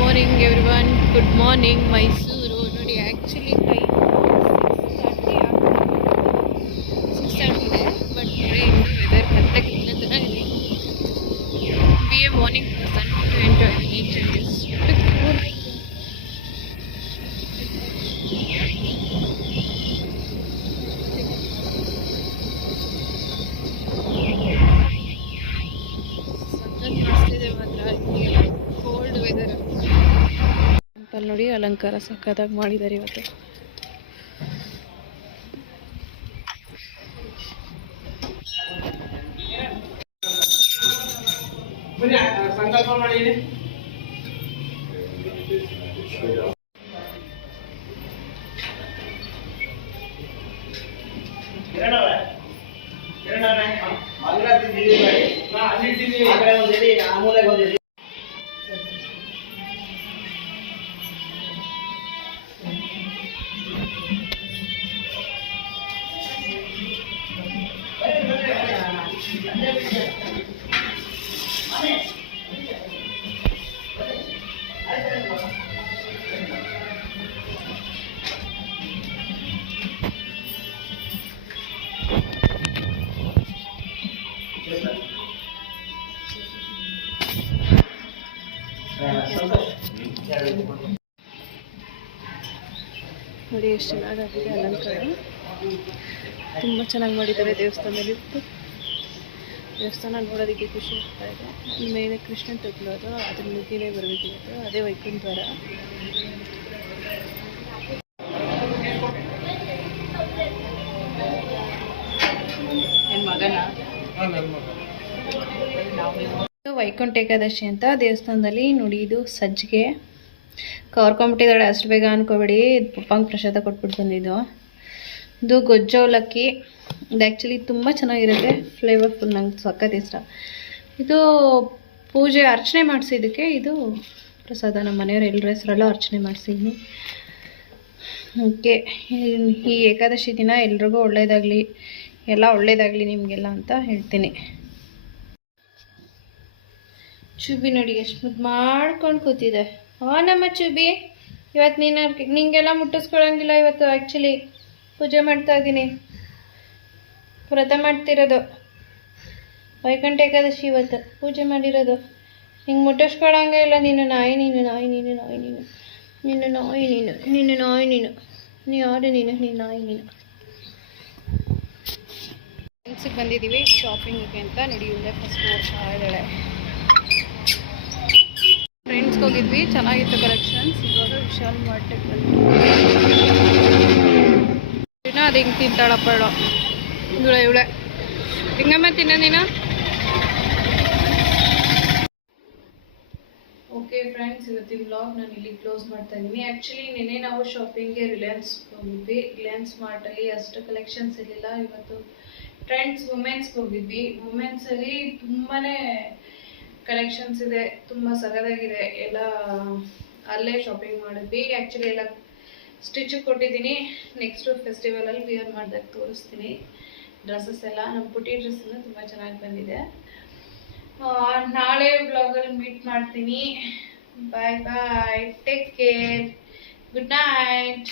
Morning everyone, good morning Mysuru. ನೋಡಿ actually time 6:30 ಇದೆ, but ನೋಡಿ ವೆದರ್ ಕರೆಕ್ಟಾಗಿ ಥರ ಇದೆ. Be a morning person to enjoy nature is cold weather. Temple ನೋಡಿ ಅಲಂಕಾರ ಸಕ್ಕತ್ತಾಗಿ ಮಾಡಿದ್ದಾರೆ ಇವತ್ತು. ಸಂಕಲ್ಪ ಮಾಡಿ ನೋಡಿ ಎಷ್ಟು ಚೆನ್ನಾಗಿದೆ ಅಲಂಕಾರ. ತುಂಬ ಚೆನ್ನಾಗಿ ಮಾಡಿದ್ದಾರೆ ದೇವಸ್ಥಾನದಲ್ಲಿ. ದೇವಸ್ಥಾನ ನೋಡೋದಕ್ಕೆ ಖುಷಿ ಆಗ್ತಾ ಇದೆ. ಮೇಲೆ ಕೃಷ್ಣ ತಗೊಳ್ಳೋದು, ಅದ್ರ ಮುಗಿಲೇ ಬರಬೇಕಿತ್ತು. ಅದೇ ವೈಕುಂಠ ದ್ವಾರ. ವೈಕುಂಠ ಏಕಾದಶಿ ಅಂತ ದೇವಸ್ಥಾನದಲ್ಲಿ ನೋಡಿ. ಇದು ಸಜ್ಜಿಗೆ ಕವರ್ಕೊಂಬಿಟ್ಟಿದ್ದಾಳೆ, ಅಷ್ಟು ಬೇಗ ಅನ್ಕೋಬೇಡಿ. ಪಪ್ಪಂಗೆ ಪ್ರಸಾದ ಕೊಟ್ಬಿಟ್ಟು ಬಂದಿದ್ದು. ಇದು ಗೊಜ್ಜು ಅವಲಕ್ಕಿ. ಇದು ಆ್ಯಕ್ಚುಲಿ ತುಂಬ ಚೆನ್ನಾಗಿರುತ್ತೆ, ಫ್ಲೇವರ್ಫುಲ್. ನಂಗೆ ಸಖತ್ ಇಷ್ಟ. ಇದು ಪೂಜೆ ಅರ್ಚನೆ ಮಾಡಿಸಿದ್ದಕ್ಕೆ ಇದು ಪ್ರಸಾದ. ನಮ್ಮ ಮನೆಯವ್ರು ಎಲ್ಲರ ಹೆಸರಲ್ಲೂ ಅರ್ಚನೆ ಮಾಡಿಸಿದ್ದೀನಿ. ಓಕೆ, ಈ ಏಕಾದಶಿ ದಿನ ಎಲ್ರಿಗೂ ಒಳ್ಳೆಯದಾಗಲಿ, ಎಲ್ಲ ಒಳ್ಳೆಯದಾಗಲಿ ನಿಮಗೆಲ್ಲ ಅಂತ ಹೇಳ್ತೀನಿ. ಚುಬಿ ನೋಡಿ ಎಷ್ಟು ಮುದ್ದು ಮಾಡ್ಕೊಂಡು ಕೂತಿದೆ. ನಮ್ಮ ಚುಬಿ, ಇವತ್ತು ನಿಂಗೆಲ್ಲ ಮುಟ್ಟಿಸ್ಕೊಳಂಗಿಲ್ಲ. ಇವತ್ತು ಆ್ಯಕ್ಚುಲಿ ಪೂಜೆ ಮಾಡ್ತಾ ಇದ್ದೀನಿ, ವ್ರತ ಮಾಡ್ತಿರೋದು. ವೈಕುಂಠ ಏಕಾದಶಿ ಇವತ್ತು ಪೂಜೆ ಮಾಡಿರೋದು. ಹಿಂಗೆ ಮುಟ್ಟಿಸ್ಕೊಳಂಗೆ ಇಲ್ಲ. ನೀನು ನಾಯಿ, ನೀನು ನಾಯಿ, ನೀನು ನಾಯಿ, ನೀನು ನೀನು ನಾಯಿ, ನೀನು ನೀನು ನಾಯಿ, ನೀನು ನೀ ಯಾರು ನೀನು, ನೀನು ನಾಯಿ, ನೀನು. ಫ್ರೆಂಡ್ಸಿಗೆ ಬಂದಿದ್ದೀವಿ ಶಾಪಿಂಗಿಗೆ ಅಂತ. ನೋಡಿ ಇವಳೆ ಫಸ್ಟ್ ಓಡ್ತಾ ಇದ್ದಾಳೆ. ಫ್ರೆಂಡ್ಸ್ಗೆ ಹೋಗಿದ್ವಿ, ಚೆನ್ನಾಗಿತ್ತು ಕಲೆಕ್ಷನ್ಸ್. ಇವಾಗ ವಿಶಾಲ್ ಮಾರ್ಟಿಗೆ ಬಂದ್ವಿ. ಅದು ಹಿಂಗೆ ತಿಂತಾಳಪ್ಪ ಇವಳೆ ಹಿಂಗಮ್ಮ ತಿನ್ನ ನೀನು. ಓಕೆ ಫ್ರೆಂಡ್ಸ್, ಇವತ್ತಿನ ವ್ಲಾಗ್ ನಾನು ಇಲ್ಲಿ ಕ್ಲೋಸ್ ಮಾಡ್ತಾ ಇದ್ದೀನಿ. ಆ್ಯಕ್ಚುಲಿ ನಿನ್ನೆ ನಾವು ಶಾಪಿಂಗ್ಗೆ ರಿಲಯನ್ಸ್ ಹೋಗಿದ್ವಿ. ರಿಲಯನ್ಸ್ ಮಾರ್ಟಲ್ಲಿ ಅಷ್ಟು ಕಲೆಕ್ಷನ್ಸ್ ಇರಲಿಲ್ಲ. ಇವತ್ತು ಟ್ರೆಂಡ್ಸ್ ವುಮೆನ್ಸ್ಗೆ ಹೋಗಿದ್ವಿ. ವುಮೆನ್ಸಲ್ಲಿ ತುಂಬಾ ಕಲೆಕ್ಷನ್ಸ್ ಇದೆ, ತುಂಬ ಸಗದಾಗಿದೆ. ಎಲ್ಲ ಅಲ್ಲೇ ಶಾಪಿಂಗ್ ಮಾಡಿದ್ವಿ. ಆ್ಯಕ್ಚುಲಿ ಎಲ್ಲ ಸ್ಟಿಚಿಗೆ ಕೊಟ್ಟಿದ್ದೀನಿ. ನೆಕ್ಸ್ಟು ಫೆಸ್ಟಿವಲಲ್ಲಿ ವಿಯರ್ ಮಾಡಿದಾಗ ತೋರಿಸ್ತೀನಿ ಡ್ರೆಸ್ಸಸ್ ಎಲ್ಲ. ನಮ್ಮ ಪುಟ್ಟಿ ಡ್ರೆಸ್ಸನ್ನು ತುಂಬ ಚೆನ್ನಾಗಿ ಬಂದಿದೆ. ನಾಳೆ ವ್ಲಾಗಲ್ಲಿ ಮೀಟ್ ಮಾಡ್ತೀನಿ. ಬಾಯ್ ಬಾಯ್, ಟೇಕ್ ಕೇರ್, ಗುಡ್ ನೈಟ್.